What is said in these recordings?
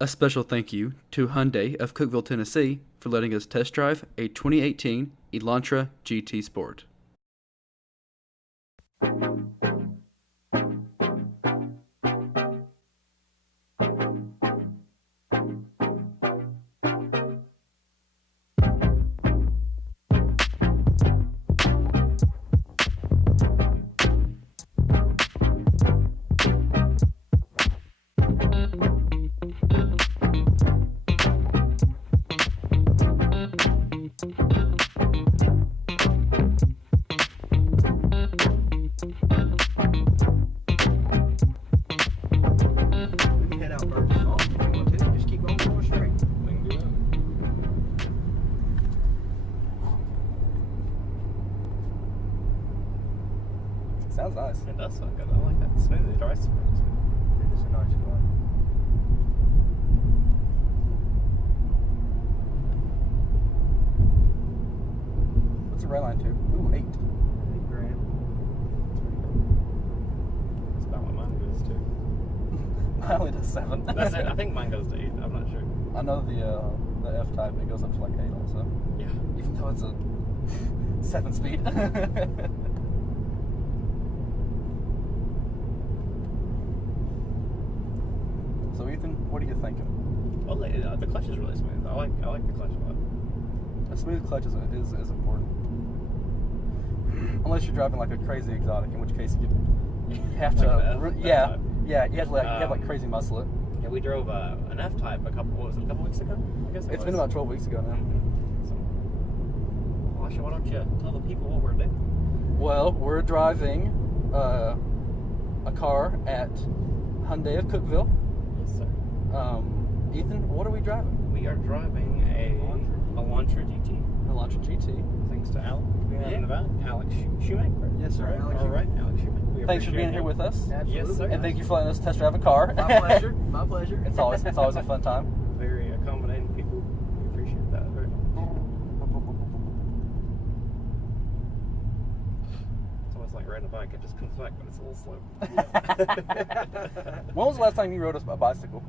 A special thank you to Hyundai of Cookeville, Tennessee for letting us test drive a 2018 Elantra GT Sport. Sounds nice. It does sound good. I like that. Smooth. It drives smooth. It is a nice car. What's the red line to? Ooh, 8 grand. That's about what mine goes to. Mine only does 7. That's it. I think mine goes to 8. I'm not sure. I know the F type, it goes up to like 8 also. Yeah. Even though it's a 7-speed. So Ethan, what are you thinking? Well, the clutch is really smooth. I like the clutch a lot. A smooth clutch is important. Unless you're driving like a crazy exotic, in which case you have to, you have like crazy muscle it. Yeah, we drove an F type a couple weeks ago. I guess it's been about 12 weeks ago now. So, Asha, why don't you tell the people what we're doing? Well, we're driving a car at Hyundai of Cookeville. Yes, sir. Ethan, what are we driving? We are driving a Elantra GT. Elantra GT. Thanks to Alex. Alex Shoemaker. Yes, sir. All right, Alex Shoemaker. Thanks for being here with us. Absolutely. Yes, sir. And thank you for letting us test drive a car. My pleasure. My pleasure. It's always a fun time. Very accommodating people. We appreciate that very much. It's almost like riding a bike. It just comes back, but it's a little slow. When was the last time you rode a bicycle?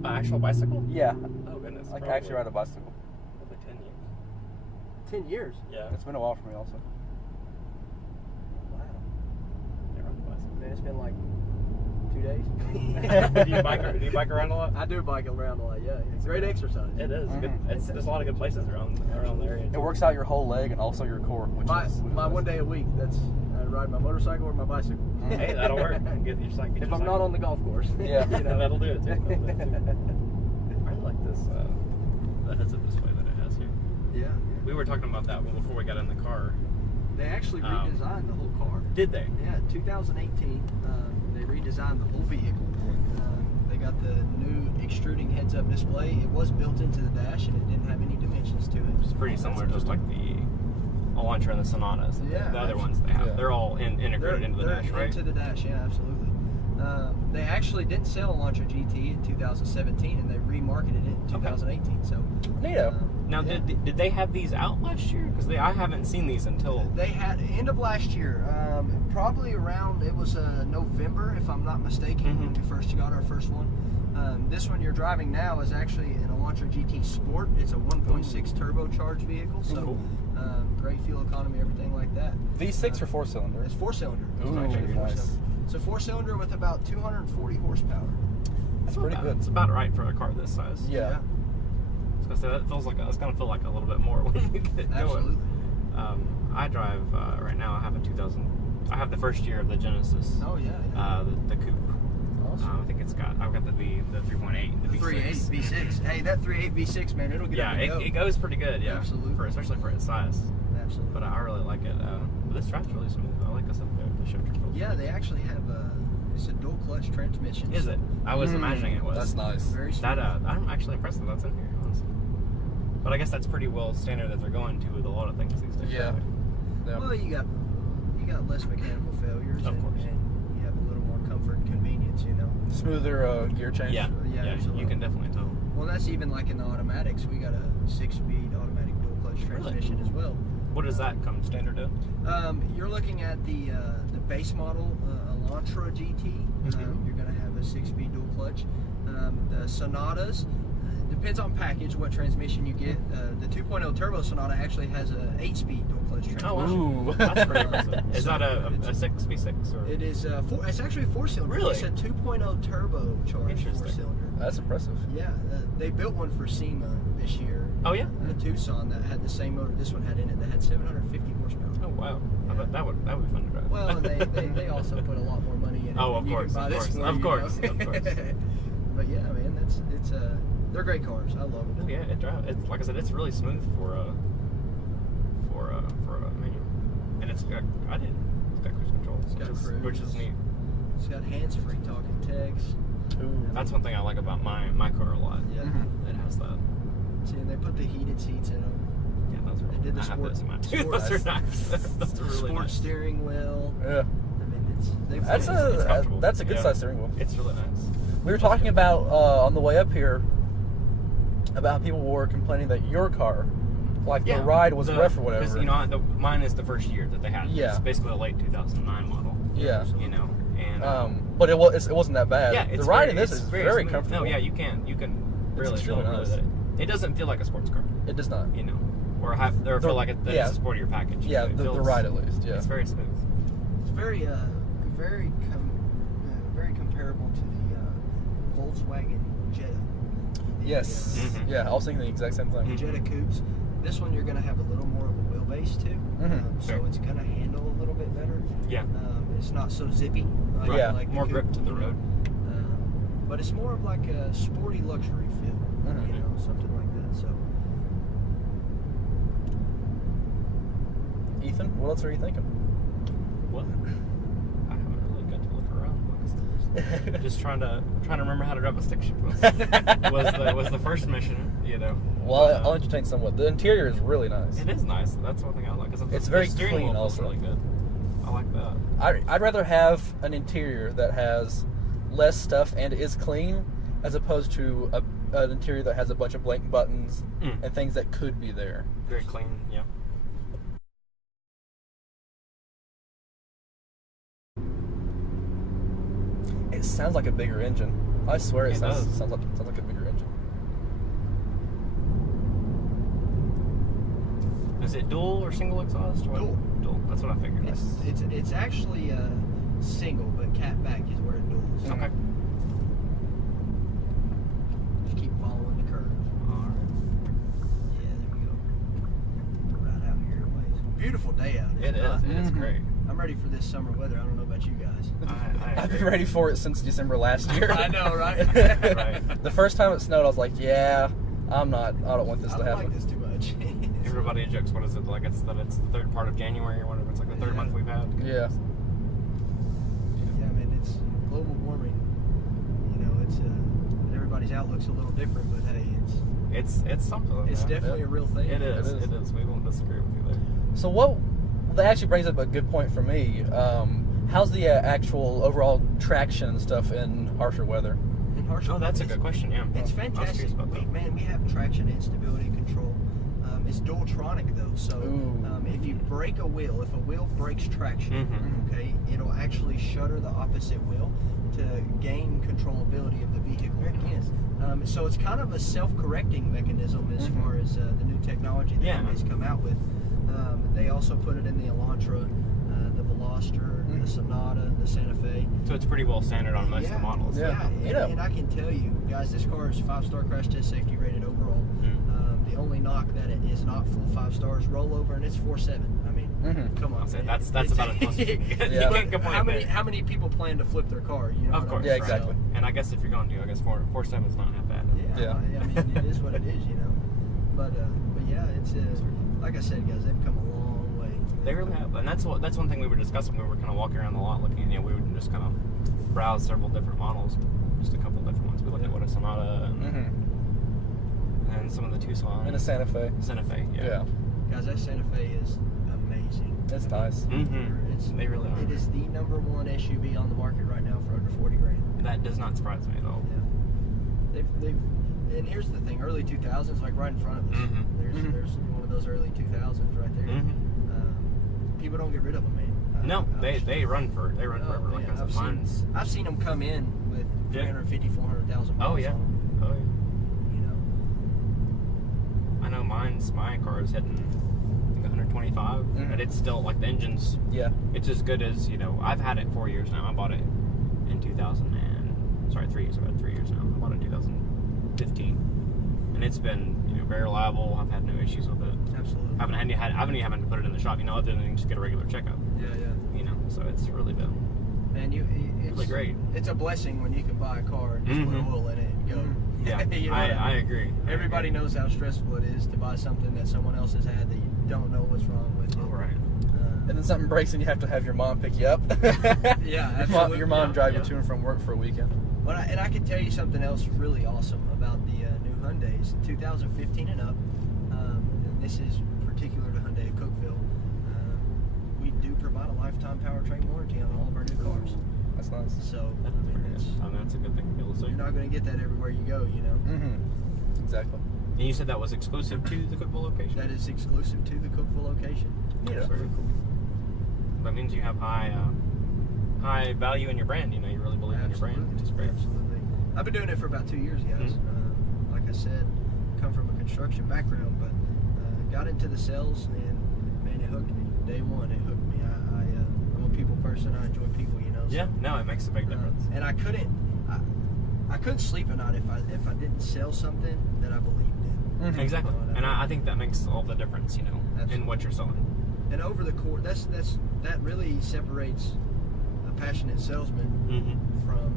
An actual bicycle? Yeah. Oh goodness. Like probably. actually ride a bicycle. Probably 10 years. 10 years? Yeah. It's been a while for me also. Wow. Never rode a bicycle. Man, it's been like 2 days. Do you bike around a lot? I do bike around a lot, yeah. It's great exercise. It is. Good. There's a lot of good places around the area. It works out your whole leg and also your core, which is My 1 day a week, that's I ride my motorcycle or my bicycle. Hey, that'll work. Get your cycle. If I'm not on the golf course. Yeah. You know, that'll do it too. I really like this the heads-up display that it has here. Yeah. We were talking about that before we got in the car. They actually redesigned the whole car. Did they? Yeah, 2018, they redesigned the whole vehicle. They got the new extruding heads-up display. It was built into the dash, and it didn't have any dimensions to it. It's pretty similar, just like the Elantra and the Sonatas. Yeah, The other ones they have. Yeah. They're all integrated into the dash, right? Into the dash, yeah, absolutely. They actually didn't sell Elantra GT in 2017, and they remarketed it in 2018. So, neato. Now, yeah. did they have these out last year? Because I haven't seen these until... They had end of last year, probably around, it was November, if I'm not mistaken, when we first got our first one. This one you're driving now is actually an Elantra GT Sport. It's a 1.6 turbocharged vehicle, so Cool. great fuel economy, everything like that. V6 or 4-cylinder? It's 4-cylinder. Ooh, nice. It's a 4-cylinder with about 240 horsepower. That's pretty good. It's about right for a car this size. Yeah. I was gonna say, that feels like it's gonna feel like a little bit more when you get Absolutely. going. I drive right now. I have a 2000. I have the first year of the Genesis. Oh yeah. The coupe. Awesome. I think I've got the 3.8, the V6. 3.8 V6. Hey, that 3.8 V6, man, it'll get Yeah, up and go. it goes pretty good. Yeah, Absolutely. especially for its size. Absolutely. But I really like it. But this drives really smooth. I like this up there. The shifter feels Yeah, good. they actually have it's a dual clutch transmission. Is it? I was imagining it was. That's nice. Very smooth. That I'm actually impressed that that's in here, honestly. But I guess that's pretty well standard that they're going to with a lot of things these days. Yeah. Yeah. Well, you got less mechanical failures. Of course. And you have a little more comfort and convenience, you know. Smoother gear change. Yeah, Yeah, yeah, absolutely. you can definitely tell. Well, that's even like in the automatics. We got a 6-speed automatic dual clutch transmission as well. What does that come standard to? You're looking at the base model Elantra GT. You're going to have a 6-speed dual clutch. The Sonatas, depends on package what transmission you get. The 2.0 turbo Sonata actually has a 8-speed dual clutch transmission. Oh, wow. Ooh. That's pretty impressive. Is that a 6v6? Or? It is it's actually a 4-cylinder. Really? It's a 2.0 turbo charged Interesting. 4-cylinder. That's impressive. Yeah, they built one for SEMA this year. Oh, yeah? The Tucson that had the same motor this one had in it. That had 750 horsepower. Oh, wow. I bet that would be fun to drive. Well, and they also put a lot more money in it. Oh, than of you course, can buy of this course, for, of you course, know? of course. But yeah, man, they're great cars. I love them. Oh, yeah, it drives. Like I said, it's really smooth for a manual, and it's got cruise control, which is neat. It's got hands-free talking text. Ooh. That's one thing I like about my car a lot. Yeah. It has that. See, and they put the heated seats in them. Yeah, those are. They did the I have sport- those in mine. sport- Those are nice. Those are really Sport nice. steering wheel. Yeah. I mean, That's it's comfortable. that's a good Yeah. size steering wheel. It's really nice. We were talking about on the way up here about how people were complaining that your car, like the ride was rough or whatever. Because mine is the first year that they had. Yeah. It's basically a late 2009 model. Yeah. And but it wasn't that bad. yeah, the ride in this is very smooth. comfortable. No, yeah, you can really extremely feel nice. that it doesn't feel like a sports car. It does not. Or feel like it's a sportier package. Yeah, It the feels- ride at least. Yeah. It's very smooth. It's very comparable to the Volkswagen Jetta. Yes. Mhm. Yeah, I was thinking the exact same thing. Mhm. Jetta coupes. This one you're going to have a little more of a wheelbase too, Mhm. so Sure. it's going to handle a little bit better. Yeah. It's not so zippy. Like, Yeah. like the More coupe, grip to the you know. road. But it's more of like a sporty luxury feel, Mhm. something like that. So Ethan, what else are you thinking? What? I haven't really got to look around. Like I said. Just trying to remember how to drive a stick shift was the first mission. Well, I'll entertain somewhat. The interior is really nice. It is nice. That's one thing I like. It's very the steering clean wheel feels also. really good. I like that. I'd rather have an interior that has less stuff and is clean, as opposed to an interior that has a bunch of blank buttons and things that could be there. Very clean. Yeah. It sounds like a bigger engine. I swear it It sounds does. like a bigger engine. Is it dual or single exhaust? Or what? Dual. Dual. That's what I figured. it's actually single, but cat back is where it duals. Okay. Just keep following the curve. All right. Yeah, there we go. Right out here, ways. Beautiful day out. It is. It is great. I'm ready for this summer weather. I don't know about you guys. I I've agree. been ready for it since December last year. I know, right? Right. The first time it snowed, I was like, yeah, I don't want this I to don't happen. like this too much. Everybody jokes. What is it like? It's the third part of January or whatever. It's like the third month we've had. Yeah. Yeah, I mean, it's global warming. It's everybody's outlook's a little different, but hey, It's something. it's yeah. definitely a real thing. It is. It is. It is. We won't disagree with you there. So that actually brings up a good point for me. How's the actual overall traction and stuff in harsher weather? In harsher Oh, that's a it's- good question. Yeah. It's I was fantastic. curious about that. We have traction and stability control. It's dual-tronic though, so Ooh. if you break a wheel, if a wheel breaks traction, Mhm. okay, it'll actually shutter the opposite wheel to gain controllability of the vehicle again. So it's kind of a self-correcting mechanism as far as the new technology that Yeah. they've come out with. They also put it in the Elantra, the Veloster, the Sonata, the Santa Fe. So it's pretty well standard on most of the models. Yeah. And I can tell you, guys, this car is 5-star crash test safety rated overall. The only knock that it is not full 5 stars rollover, and it's 4.7. I mean, come on. I'll say man. that's It's- about as close as you can get. Yeah. You can't complain there. How many people plan to flip their car? You know Of what course. I'm Yeah, saying? exactly. And I guess if you're going to, I guess 4.7 is not half bad. Yeah, I mean, it is what it is, But yeah, it's like I said, guys, they've come a long way. They really have, and that's one thing we were discussing. We were kind of walking around the lot looking. We would just kind of browse several different models, just a couple different ones. We looked at what a Sonata and some of the Tucson And a Santa Fe. Santa Fe. Yeah. Yeah. Guys, that Santa Fe is amazing. It's nice. They really are. It is the #1 SUV on the market right now for under 40 grand. That does not surprise me at all. Yeah. And here's the thing: early 2000s, like right in front of us. There's one of those early 2000s right there. People don't get rid of them, man. No, they run forever. Like man, I said, mine's. I've seen them come in with Yeah. 350, 400,000 miles Oh yeah, on them. my car is hitting, I think, 125, but it's still, like, the engine's, it's as good as, you know, I've had it 4 years now. I bought it in 3 years ago. 3 years now. I bought it in 2015, and it's been, you know, very reliable. I've had no issues with it. Absolutely. I haven't even had to put it in the shop, you know, other than just get a regular checkup. Yeah. You know, so it's really been it's really great. It's a blessing when you can buy a car and just put oil in it and go. Yeah, you know I agree. Everybody knows how stressful it is to buy something that someone else has had that you don't know what's wrong with it. Oh, right. And then something breaks and you have to have your mom pick you up. Yeah, absolutely. Your mom drive you to and from work for a weekend. But I can tell you something else really awesome about the new Hyundais, 2015 and up. And this is particular to Hyundai of Cookeville. We do provide a lifetime powertrain warranty on all of our new cars. That's nice. So That's a good thing to be able to say. you're not going to get that everywhere you go, you know. Mm-hmm. Exactly. And you said that was exclusive to the Cookeville location? That is exclusive to the Cookeville location. Yeah. Very cool. That means you have high value in your brand. You know, you really believe in your brand, which is great. Absolutely. I've been doing it for about 2 years, guys. Like I said, come from a construction background, but got into the sales, and man, it hooked me. Day one, it hooked me. I'm a people person. I enjoy people, you know. So, Yeah, no, it makes a big difference. And I couldn't sleep at night if I didn't sell something that I believed in. Mm-hmm. Exactly. You know what And I mean? I think that makes all the difference, you know, in what you're selling. And over the course, that really separates a passionate salesman from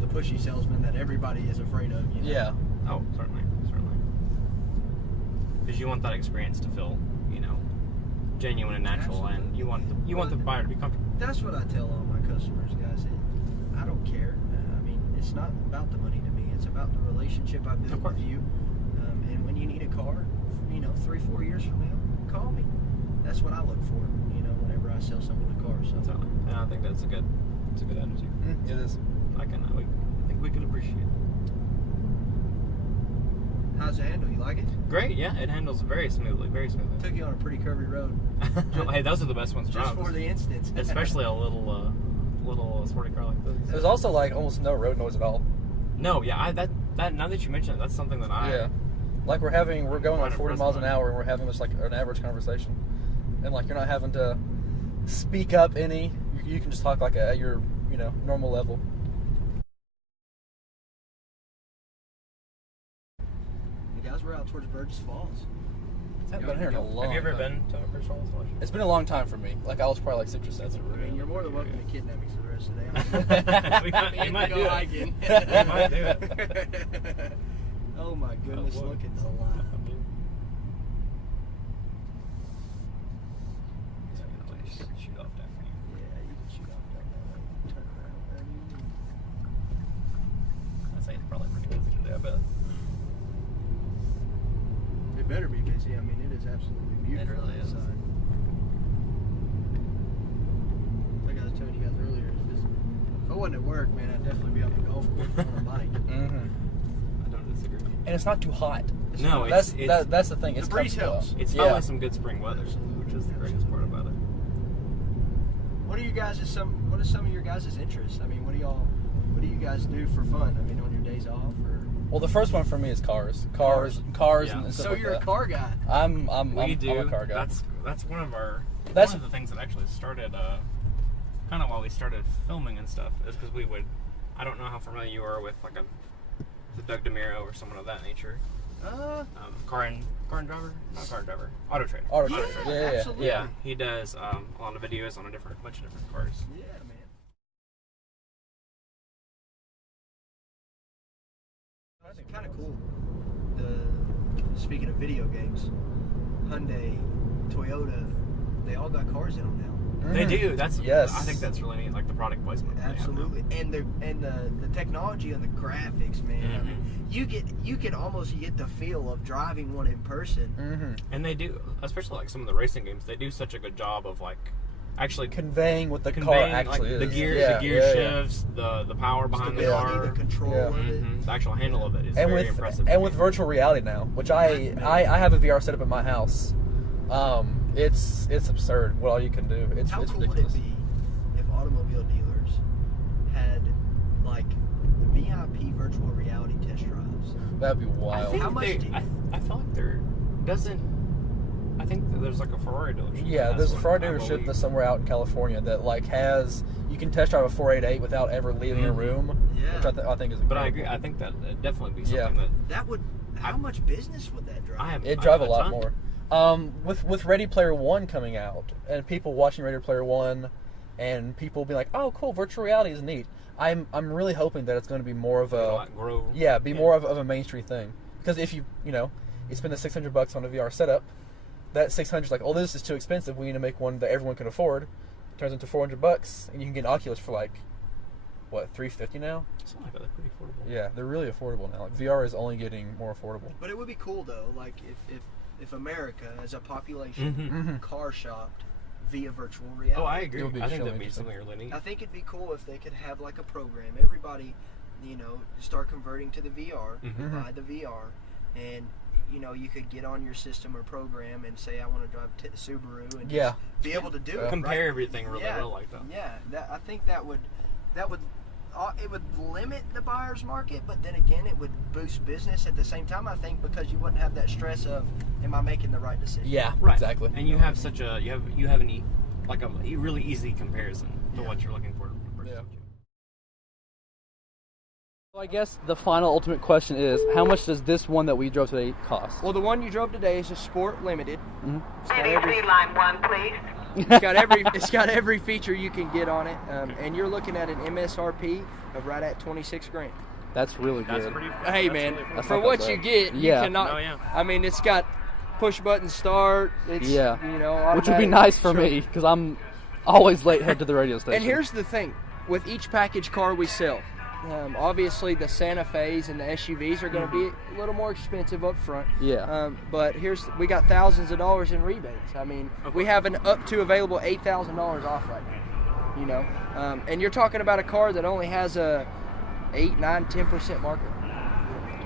the pushy salesman that everybody is afraid of. You know? Yeah. Oh, certainly. Because you want that experience to feel, you know, genuine and natural, Absolutely. and you want the buyer to be comfortable. That's what I tell all my customers, guys. I don't care. I mean, it's not about the money to me. It's about the relationship I build with you. And when you need a car, you know, 3-4 years from now, call me. That's what I look for, you know, whenever I sell someone a car. So. Totally. And I think that's a good attitude. It is. I think we can appreciate it. How's it handle? You like it? Great, yeah. It handles very smoothly. Took you on a pretty curvy road. Hey, those are the best ones to Just drive. for the instance. Especially a little sporty car like this. There's also like almost no road noise at all. No, yeah. That now that you mention it, that's something that Like we're going like 40 miles an impressed hour, and we're having this like an average conversation, and like you're not having to speak up any. You can just talk like at your normal level. You guys were out towards Burgess Falls. I haven't been here in a long Have you ever time. been to Burgess Falls? It's been a long time for me. Like I was probably like 6 or 7. I mean, you're more than welcome to kidnap me for the rest of the day. We might go do it. hiking. We might do it. Oh my goodness, Oh, boy. look at the line. Shoot off that thing. Yeah, you can shoot off down that way. Turn around wherever you need. I'd say it's probably pretty busy today, I bet. It better be busy. I mean, it is absolutely beautiful. It really is. outside. Like I was telling you guys earlier, it's just, if I wasn't at work, man, I'd definitely be on the golf course on a bike. Mm-hmm. I don't disagree. And it's not too hot. No, that's the thing. It's the breeze comfortable. helps. It's finally some good spring weather, Absolutely. which is the greatest part about it. What are some of your guys' interests? I mean, what do you guys do for fun? I mean, on your days off or? Well, the first one for me is cars. Yeah. And stuff So like you're that. a car guy. I'm a car guy. That's one of the things that actually started kind of while we started filming and stuff is because we would, I don't know how familiar you are with like the Doug DeMiro or someone of that nature. Car and driver, not car and driver, auto trader. Auto Yeah, trader. Yeah. absolutely. Yeah, he does a lot of videos on bunch of different cars. Yeah, man. It's kind of cool. Speaking of video games, Hyundai, Toyota, they all got cars in them now. They do. Yes. I think that's really neat. Like the product placement. that they have now. Absolutely, and the technology and the graphics, man. I mean, you can almost get the feel of driving one in person. Mm-hmm. And they do, especially like some of the racing games. They do such a good job of like actually Conveying what the car conveying actually like, is. the gear shifts, the power behind the Stability, car, the control Yeah. of it. the actual handle of it is And very with impressive. and with virtual reality now, which I have a VR setup at my house. It's absurd what all you can do. It's How cool ridiculous. would it be if automobile dealers had like VIP virtual reality test drives? That'd be I wild. think How much I feel like they're I think that there's like a Ferrari dealership. Yeah, there's a Ferrari dealership that's somewhere out in California that like has, you can test drive a 488 without ever leaving a room, Yeah. which I think is incredible. But I agree. I think that it'd definitely be something That would. How much business would that drive? It'd drive a lot more. With Ready Player One coming out and people watching Ready Player One, and people being like, "Oh, cool, virtual reality is neat." I'm really hoping that it's going to be more of a more of a mainstream thing. Because if you spend the $600 on a VR setup, that 600 is like, oh, this is too expensive. We need to make one that everyone can afford. It turns into $400, and you can get an Oculus for like, what, $350 now? Something like that. They're pretty affordable. Yeah, they're really affordable now. Like VR is only getting more affordable. But it would be cool though, like if America as a population car shopped via virtual reality. Oh, I agree. I think that'd be interesting. something really neat. I think it'd be cool if they could have like a program. Everybody, start converting to the VR, buy the VR, and you could get on your system or program and say, I want to drive Subaru, and just be able to do it. Compare everything really well like that. Yeah, I think that would it would limit the buyer's market, but then again, it would boost business at the same time. I think because you wouldn't have that stress of, am I making the right decision? Yeah, right. Exactly. And you have such a you have a really easy comparison to what you're looking for. Yeah. So I guess the final ultimate question is, how much does this one that we drove today cost? Well, the one you drove today is a Sport Limited. BBC line 1, please. It's got every feature you can get on it, and you're looking at an MSRP of right at $26,000. That's really good. That's pretty. Hey that's man, really for what you get, you cannot. Oh, yeah. I mean, it's got push button start. It's which would be nice for me because I'm always late head to the radio station. And here's the thing: with each package car we sell, obviously the Santa Fe's and the SUVs are going to be a little more expensive up front. Yeah. But we got thousands of dollars in rebates. I mean, we have an up to available $8,000 off right now. And you're talking about a car that only has a 8, 9, 10% markup.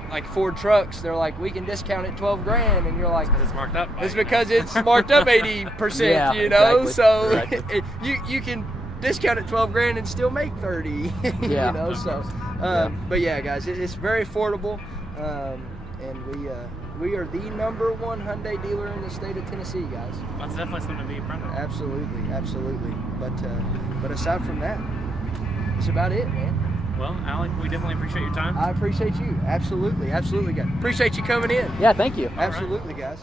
Like Ford trucks, they're like, we can discount it $12,000, and you're like, It's marked up. it's because it's marked up 80%. Yeah, exactly. So Exactly. you can discount it $12,000 and still make 30. Yeah. But yeah, guys, it's very affordable, and we are the #1 Hyundai dealer in the state of Tennessee, guys. That's definitely something to be proud of. Absolutely. But aside from that, that's about it, man. Well, Alec, we definitely appreciate your time. I appreciate you. Absolutely, guys. Appreciate you coming in. Yeah, thank you. Absolutely, guys.